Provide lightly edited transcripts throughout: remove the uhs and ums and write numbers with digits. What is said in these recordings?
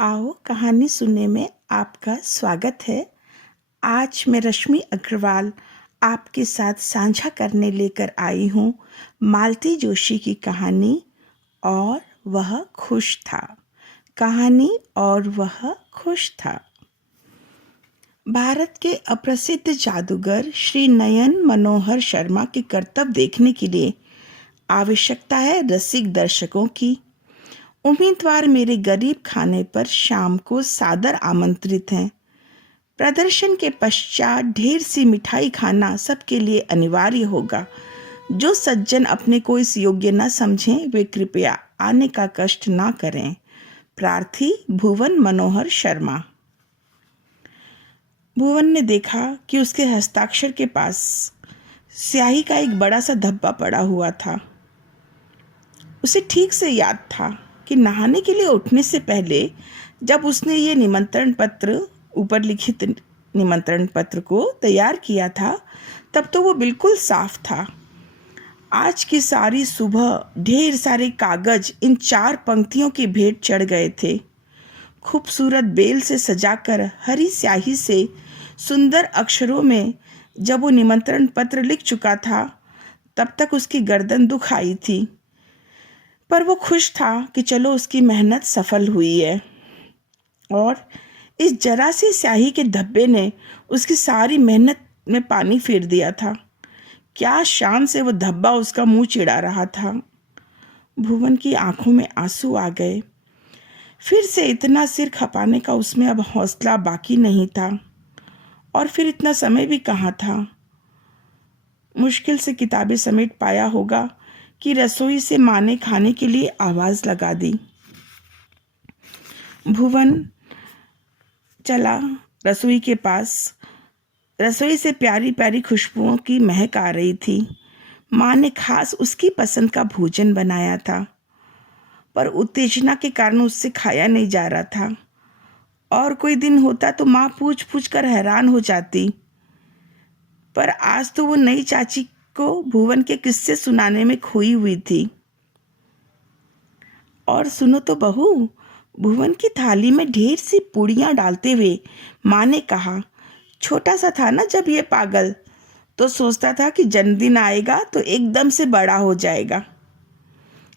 आओ कहानी सुनने में आपका स्वागत है। आज मैं रश्मि अग्रवाल आपके साथ साझा करने लेकर आई हूँ मालती जोशी की कहानी और वह खुश था। कहानी और वह खुश था। भारत के अप्रसिद्ध जादूगर श्री नयन मनोहर शर्मा के करतब देखने के लिए आवश्यकता है रसिक दर्शकों की। उम्मीदवार मेरे गरीब खाने पर शाम को सादर आमंत्रित हैं। प्रदर्शन के पश्चात ढेर सी मिठाई खाना सबके लिए अनिवार्य होगा। जो सज्जन अपने को इस योग्य न समझें वे कृपया आने का कष्ट ना करें। प्रार्थी भुवन मनोहर शर्मा। भुवन ने देखा कि उसके हस्ताक्षर के पास स्याही का एक बड़ा सा धब्बा पड़ा हुआ था। उसे ठीक से याद था कि नहाने के लिए उठने से पहले जब उसने ये निमंत्रण पत्र ऊपर लिखित निमंत्रण पत्र को तैयार किया था तब तो वो बिल्कुल साफ था। आज की सारी सुबह ढेर सारे कागज इन 4 पंक्तियों की भेंट चढ़ गए थे। खूबसूरत बेल से सजाकर हरी स्याही से सुंदर अक्षरों में जब वो निमंत्रण पत्र लिख चुका था तब तक उसकी गर्दन दुख आई थी, पर वो खुश था कि चलो उसकी मेहनत सफल हुई है। और इस जरा सी स्याही के धब्बे ने उसकी सारी मेहनत में पानी फेर दिया था। क्या शान से वो धब्बा उसका मुंह चिढ़ा रहा था। भुवन की आंखों में आंसू आ गए। फिर से इतना सिर खपाने का उसमें अब हौसला बाकी नहीं था, और फिर इतना समय भी कहाँ था। मुश्किल से किताबें समेट पाया होगा कि रसोई से माँ ने खाने के लिए आवाज़ लगा दी। भुवन चला रसोई के पास। रसोई से प्यारी प्यारी खुशबुओं की महक आ रही थी। माँ ने खास उसकी पसंद का भोजन बनाया था, पर उत्तेजना के कारण उससे खाया नहीं जा रहा था। और कोई दिन होता तो माँ पूछ पूछ कर हैरान हो जाती, पर आज तो वो नई चाची को भुवन के किस्से सुनाने में खोई हुई थी। और सुनो तो बहू, भुवन की थाली में ढेर सी पूड़ियाँ डालते हुए माँ ने कहा, छोटा सा था ना जब ये पागल, तो सोचता था कि जन्मदिन आएगा तो एकदम से बड़ा हो जाएगा।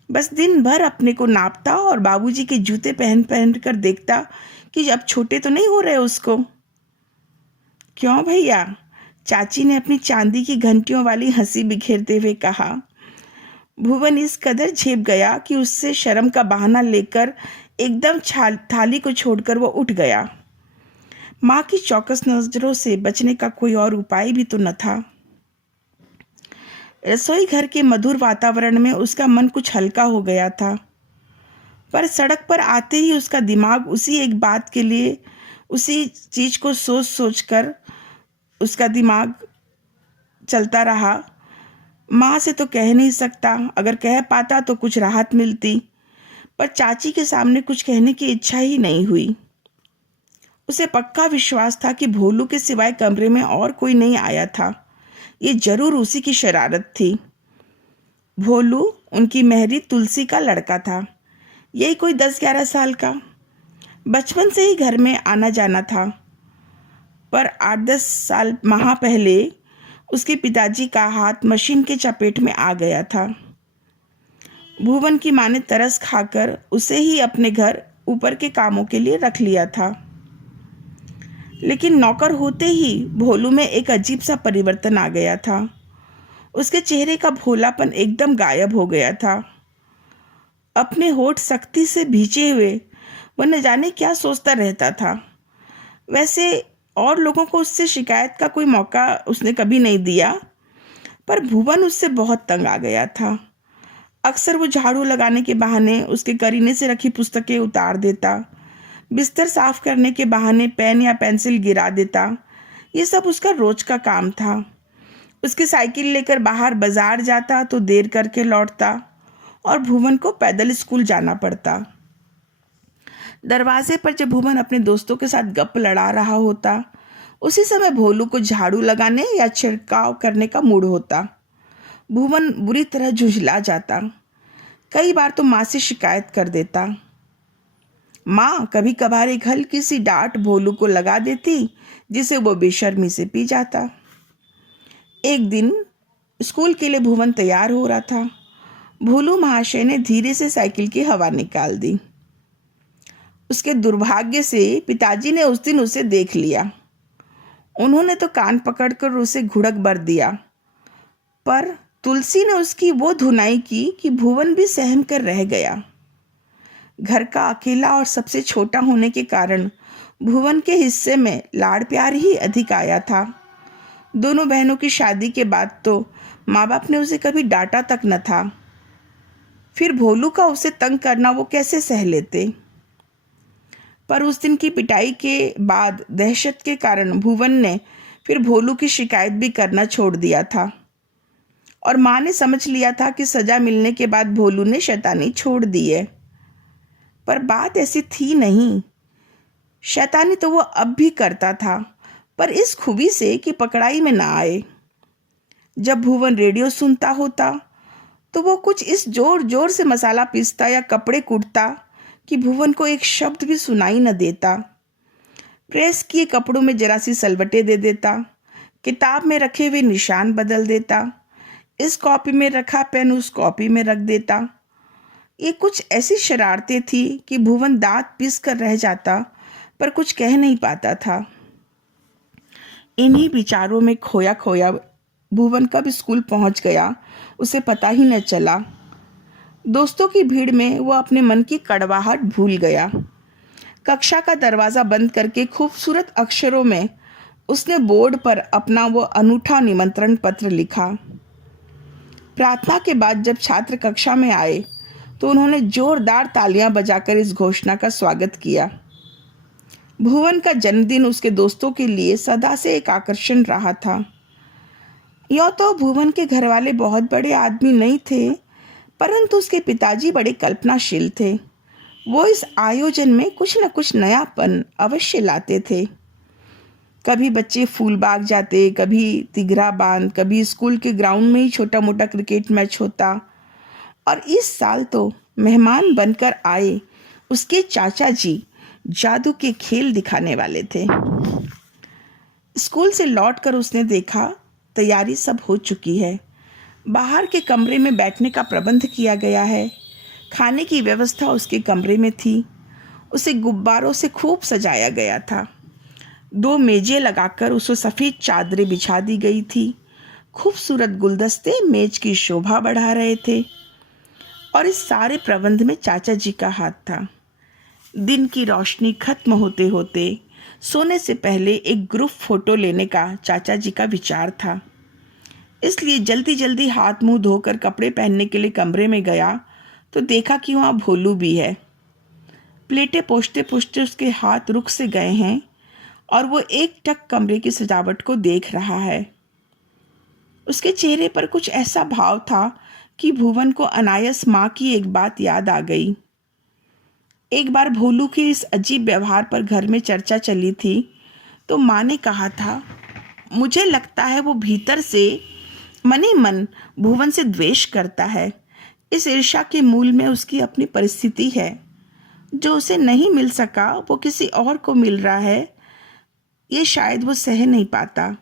बस दिन भर अपने को नापता और बाबूजी के जूते पहन पहन कर देखता कि अब छोटे तो नहीं हो रहे उसको। क्यों भैया? चाची ने अपनी चांदी की घंटियों वाली हंसी बिखेरते हुए कहा। भुवन इस कदर झेप गया कि उससे शर्म का बहाना लेकर एकदम थाली को छोड़कर वो उठ गया। माँ की चौकस नजरों से बचने का कोई और उपाय भी तो न था। रसोई घर के मधुर वातावरण में उसका मन कुछ हल्का हो गया था, पर सड़क पर आते ही उसका दिमाग उसी एक बात के लिए, उसी चीज को सोच सोच कर उसका दिमाग चलता रहा। माँ से तो कह नहीं सकता, अगर कह पाता तो कुछ राहत मिलती, पर चाची के सामने कुछ कहने की इच्छा ही नहीं हुई। उसे पक्का विश्वास था कि भोलू के सिवाय कमरे में और कोई नहीं आया था। ये जरूर उसी की शरारत थी। भोलू उनकी मेहरी तुलसी का लड़का था, यही कोई 10-11 साल का। बचपन से ही घर में आना जाना था, पर 8-10 साल माह पहले उसके पिताजी का हाथ मशीन के चपेट में आ गया था। भुवन की माँ ने तरस खाकर उसे ही अपने घर ऊपर के कामों के लिए रख लिया था, लेकिन नौकर होते ही भोलू में एक अजीब सा परिवर्तन आ गया था। उसके चेहरे का भोलापन एकदम गायब हो गया था। अपने होठ सख्ती से भींचे हुए वह न जाने क्या सोचता रहता था। वैसे और लोगों को उससे शिकायत का कोई मौका उसने कभी नहीं दिया, पर भुवन उससे बहुत तंग आ गया था। अक्सर वो झाड़ू लगाने के बहाने उसके करीने से रखी पुस्तकें उतार देता, बिस्तर साफ करने के बहाने पेन या पेंसिल गिरा देता। ये सब उसका रोज का काम था। उसकी साइकिल लेकर बाहर बाजार जाता तो देर करके लौटता और भुवन को पैदल स्कूल जाना पड़ता। दरवाजे पर जब भुवन अपने दोस्तों के साथ गप लड़ा रहा होता, उसी समय भोलू को झाड़ू लगाने या छिड़काव करने का मूड होता। भुवन बुरी तरह झुंझला जाता। कई बार तो माँ से शिकायत कर देता। माँ कभी कभार एक हल्की सी डांट भोलू को लगा देती, जिसे वो बेशर्मी से पी जाता। एक दिन स्कूल के लिए भुवन तैयार हो रहा था। भोलू महाशय ने धीरे से साइकिल की हवा निकाल दी। उसके दुर्भाग्य से पिताजी ने उस दिन उसे देख लिया। उन्होंने तो कान पकड़कर उसे घुड़क भर दिया, पर तुलसी ने उसकी वो धुनाई की कि भुवन भी सहम कर रह गया। घर का अकेला और सबसे छोटा होने के कारण भुवन के हिस्से में लाड़ प्यार ही अधिक आया था। दोनों बहनों की शादी के बाद तो माँ बाप ने उसे कभी डांटा तक न था। फिर भोलू का उसे तंग करना वो कैसे सह लेते। पर उस दिन की पिटाई के बाद दहशत के कारण भुवन ने फिर भोलू की शिकायत भी करना छोड़ दिया था, और माँ ने समझ लिया था कि सजा मिलने के बाद भोलू ने शैतानी छोड़ दी है। पर बात ऐसी थी नहीं। शैतानी तो वो अब भी करता था, पर इस खूबी से कि पकड़ाई में ना आए। जब भुवन रेडियो सुनता होता तो वो कुछ इस जोर जोर से मसाला पीसता या कपड़े कूटता कि भुवन को एक शब्द भी सुनाई न देता। प्रेस किए कपड़ों में जरा सी सलवटें दे देता, किताब में रखे हुए निशान बदल देता, इस कॉपी में रखा पेन उस कॉपी में रख देता। ये कुछ ऐसी शरारतें थी कि भुवन दांत पीस कर रह जाता, पर कुछ कह नहीं पाता था। इन्हीं विचारों में खोया खोया भुवन कब स्कूल पहुंच गया उसे पता ही न चला। दोस्तों की भीड़ में वो अपने मन की कड़वाहट भूल गया। कक्षा का दरवाज़ा बंद करके खूबसूरत अक्षरों में उसने बोर्ड पर अपना वो अनूठा निमंत्रण पत्र लिखा। प्रार्थना के बाद जब छात्र कक्षा में आए तो उन्होंने जोरदार तालियां बजाकर इस घोषणा का स्वागत किया। भुवन का जन्मदिन उसके दोस्तों के लिए सदा से एक आकर्षण रहा था। यूँ तो भुवन के घर वाले बहुत बड़े आदमी नहीं थे, परंतु उसके पिताजी बड़े कल्पनाशील थे। वो इस आयोजन में कुछ न कुछ नयापन अवश्य लाते थे। कभी बच्चे फूलबाग जाते, कभी तिघरा बांध, कभी स्कूल के ग्राउंड में ही छोटा मोटा क्रिकेट मैच होता। और इस साल तो मेहमान बनकर आए उसके चाचा जी जादू के खेल दिखाने वाले थे। स्कूल से लौटकर उसने देखा तैयारी सब हो चुकी है। बाहर के कमरे में बैठने का प्रबंध किया गया है। खाने की व्यवस्था उसके कमरे में थी। उसे गुब्बारों से खूब सजाया गया था। 2 मेजें लगाकर उसे सफ़ेद चादरें बिछा दी गई थी। खूबसूरत गुलदस्ते मेज की शोभा बढ़ा रहे थे, और इस सारे प्रबंध में चाचा जी का हाथ था। दिन की रोशनी खत्म होते होते सोने से पहले एक ग्रुप फोटो लेने का चाचा जी का विचार था। इसलिए जल्दी जल्दी हाथ मुंह धोकर कपड़े पहनने के लिए कमरे में गया तो देखा कि वहाँ भोलू भी है। प्लेटें पोंछते पोंछते उसके हाथ रुक से गए हैं, और वो एक टक कमरे की सजावट को देख रहा है। उसके चेहरे पर कुछ ऐसा भाव था कि भुवन को अनायास माँ की एक बात याद आ गई। एक बार भोलू के इस अजीब व्यवहार पर घर में चर्चा चली थी तो माँ ने कहा था, मुझे लगता है वो भीतर से मन ही मन भुवन से द्वेष करता है। इस ईर्ष्या के मूल में उसकी अपनी परिस्थिति है। जो उसे नहीं मिल सका वो किसी और को मिल रहा है, ये शायद वो सह नहीं पाता।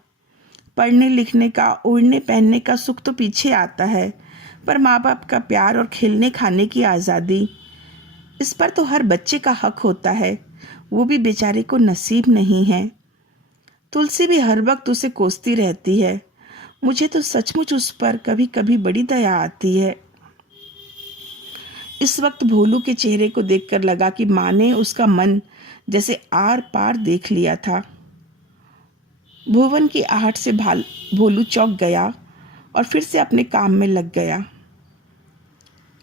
पढ़ने लिखने का, ओढ़ने पहनने का सुख तो पीछे आता है, पर माँ बाप का प्यार और खेलने खाने की आज़ादी, इस पर तो हर बच्चे का हक होता है। वो भी बेचारे को नसीब नहीं है। तुलसी भी हर वक्त उसे कोसती रहती है। मुझे तो सचमुच उस पर कभी कभी बड़ी दया आती है। इस वक्त भोलू के चेहरे को देखकर लगा कि माँ ने उसका मन जैसे आर पार देख लिया था। भुवन की आहट से भोलू चौंक गया और फिर से अपने काम में लग गया।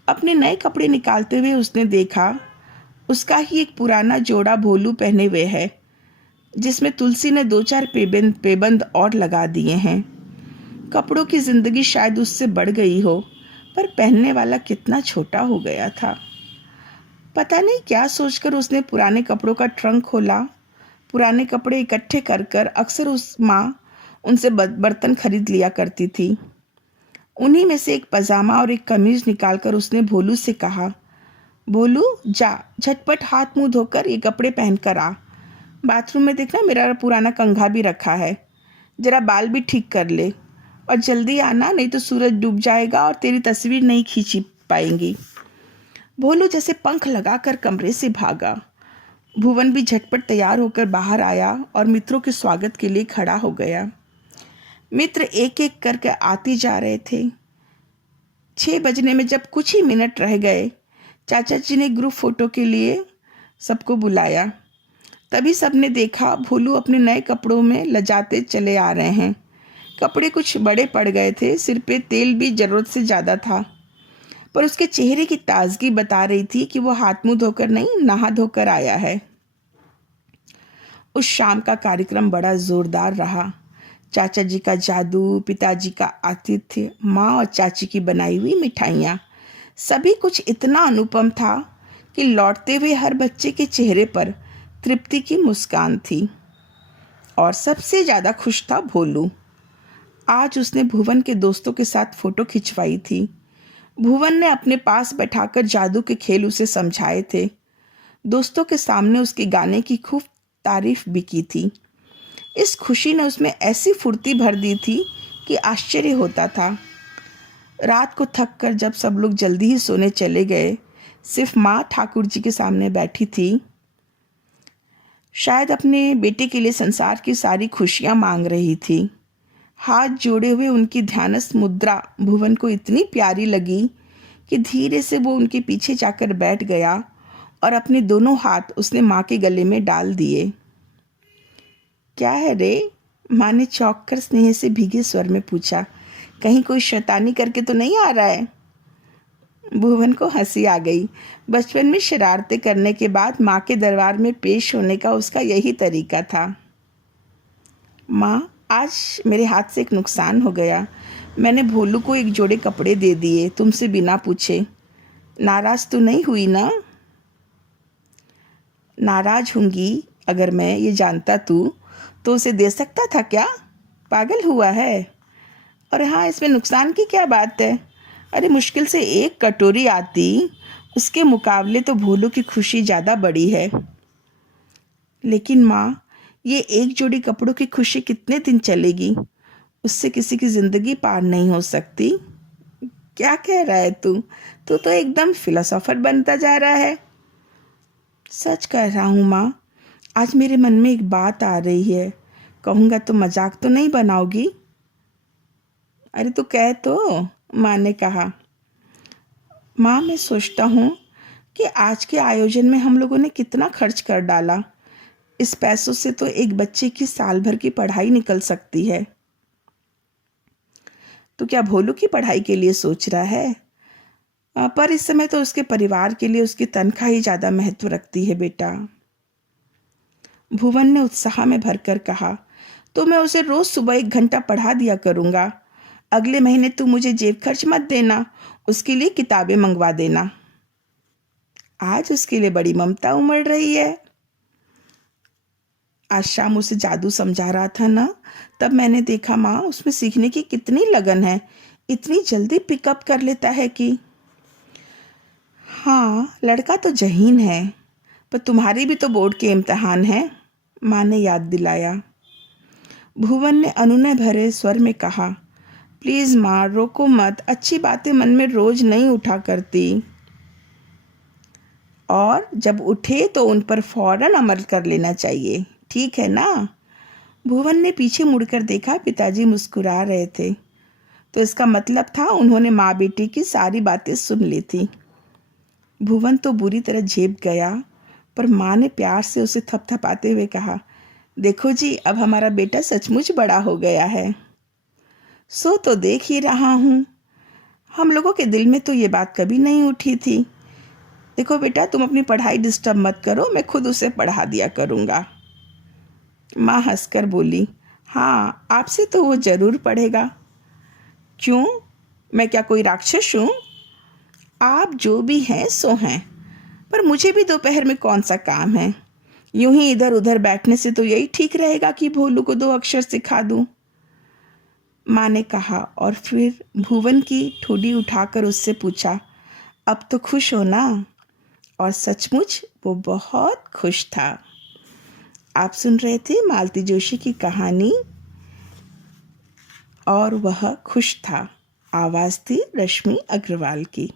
अपने नए कपड़े निकालते हुए उसने देखा उसका ही एक पुराना जोड़ा भोलू पहने हुए है, जिसमें तुलसी ने 2-4 पेबंद और लगा दिए हैं। कपड़ों की जिंदगी शायद उससे बढ़ गई हो, पर पहनने वाला कितना छोटा हो गया था। पता नहीं क्या सोचकर उसने पुराने कपड़ों का ट्रंक खोला। पुराने कपड़े इकट्ठे कर कर अक्सर उस माँ उनसे बर्तन खरीद लिया करती थी। उन्हीं में से एक पजामा और एक कमीज निकालकर उसने भोलू से कहा, भोलू जा, झटपट हाथ मुंह धोकर ये कपड़े पहन कर आ। बाथरूम में देखना मेरा पुराना कंघा भी रखा है, जरा बाल भी ठीक कर ले और जल्दी आना, नहीं तो सूरज डूब जाएगा और तेरी तस्वीर नहीं खींची पाएंगी। भोलू जैसे पंख लगाकर कमरे से भागा। भुवन भी झटपट तैयार होकर बाहर आया और मित्रों के स्वागत के लिए खड़ा हो गया। मित्र एक एक करके आते जा रहे थे। 6 बजने में जब कुछ ही मिनट रह गए, चाचा जी ने ग्रुप फोटो के लिए सबको बुलाया। तभी सबने देखा भोलू अपने नए कपड़ों में लजाते चले आ रहे हैं। कपड़े कुछ बड़े पड़ गए थे, सिर पे तेल भी ज़रूरत से ज़्यादा था, पर उसके चेहरे की ताजगी बता रही थी कि वो हाथ मुंह धोकर नहीं, नहा धोकर आया है। उस शाम का कार्यक्रम बड़ा ज़ोरदार रहा। चाचा जी का जादू, पिताजी का आतिथ्य, माँ और चाची की बनाई हुई मिठाइयाँ, सभी कुछ इतना अनुपम था कि लौटते हुए हर बच्चे के चेहरे पर तृप्ति की मुस्कान थी। और सबसे ज़्यादा खुश था भोलू। आज उसने भुवन के दोस्तों के साथ फ़ोटो खिंचवाई थी। भुवन ने अपने पास बैठाकर जादू के खेल उसे समझाए थे। दोस्तों के सामने उसके गाने की खूब तारीफ भी की थी। इस खुशी ने उसमें ऐसी फुर्ती भर दी थी कि आश्चर्य होता था। रात को थक कर जब सब लोग जल्दी ही सोने चले गए, सिर्फ माँ ठाकुर जी के सामने बैठी थी। शायद अपने बेटे के लिए संसार की सारी खुशियाँ मांग रही थी। हाथ जोड़े हुए उनकी ध्यानस्थ मुद्रा भुवन को इतनी प्यारी लगी कि धीरे से वो उनके पीछे जाकर बैठ गया और अपने दोनों हाथ उसने माँ के गले में डाल दिए। क्या है रे? माँ ने चौंक कर स्नेह से भीगे स्वर में पूछा। कहीं कोई शैतानी करके तो नहीं आ रहा है? भुवन को हंसी आ गई। बचपन में शरारतें करने के बाद माँ के दरबार में पेश होने का उसका यही तरीका था। माँ, आज मेरे हाथ से एक नुकसान हो गया। मैंने भोलू को एक जोड़े कपड़े दे दिए, तुमसे बिना पूछे। नाराज़ तो नहीं हुई ना? नाराज़ होंगी अगर मैं ये जानता तो उसे दे सकता था क्या? पागल हुआ है? और हाँ, इसमें नुकसान की क्या बात है? अरे मुश्किल से एक कटोरी आती, उसके मुकाबले तो भोलू की खुशी ज़्यादा बड़ी है। लेकिन माँ, ये एक जोड़ी कपड़ों की खुशी कितने दिन चलेगी? उससे किसी की ज़िंदगी पार नहीं हो सकती। क्या कह रहा है तू? तू तो एकदम फिलोसोफर बनता जा रहा है। सच कह रहा हूँ माँ, आज मेरे मन में एक बात आ रही है। कहूँगा तो मजाक तो नहीं बनाओगी? अरे तू कह तो, माँ ने कहा। माँ, मैं सोचता हूँ कि आज के आयोजन में हम लोगों ने कितना खर्च कर डाला। इस पैसों से तो एक बच्चे की साल भर की पढ़ाई निकल सकती है। तो क्या भोलू की पढ़ाई के लिए सोच रहा है? पर इस समय तो उसके परिवार के लिए उसकी तनख्वाह ही ज़्यादा महत्व रखती है बेटा। भुवन ने उत्साह में भरकर कहा। तो मैं उसे रोज़ सुबह 1 घंटा पढ़ा दिया करूँगा। अगले महीने तू मुझे जेब खर्च मत देना, उसके लिए किताबें मंगवा देना। आज उसके लिए बड़ी ममता उमड़ रही है। आज शाम उसे जादू समझा रहा था ना, तब मैंने देखा माँ, उसमें सीखने की कितनी लगन है। इतनी जल्दी पिकअप कर लेता है कि। हाँ, लड़का तो जहीन है, पर तुम्हारी भी तो बोर्ड के इम्तिहान हैं, माँ ने याद दिलाया। भुवन ने अनुनय भरे स्वर में कहा। प्लीज़ माँ, रोको मत। अच्छी बातें मन में रोज़ नहीं उठा करती, और जब उठे तो उन पर फौरन अमल कर लेना चाहिए, ठीक है ना? भुवन ने पीछे मुड़कर देखा। पिताजी मुस्कुरा रहे थे, तो इसका मतलब था उन्होंने माँ बेटी की सारी बातें सुन ली थी। भुवन तो बुरी तरह झेप गया, पर माँ ने प्यार से उसे थपथपाते हुए कहा, देखो जी, अब हमारा बेटा सचमुच बड़ा हो गया है। सो तो देख ही रहा हूँ। हम लोगों के दिल में तो ये बात कभी नहीं उठी थी। देखो बेटा, तुम अपनी पढ़ाई डिस्टर्ब मत करो, मैं खुद उसे पढ़ा दिया करूँगा। माँ हंसकर बोली, हाँ, आपसे तो वो ज़रूर पढ़ेगा। क्यों? मैं क्या कोई राक्षस हूँ? आप जो भी हैं सो हैं, पर मुझे भी दोपहर में कौन सा काम है? यूं ही इधर उधर बैठने से तो यही ठीक रहेगा कि भोलू को 2 अक्षर सिखा दूँ, माँ ने कहा। और फिर भुवन की ठोड़ी उठाकर उससे पूछा, अब तो खुश हो ना? और सचमुच वो बहुत खुश था। आप सुन रहे थे मालती जोशी की कहानी और वह खुश था। आवाज़ थी रश्मि अग्रवाल की।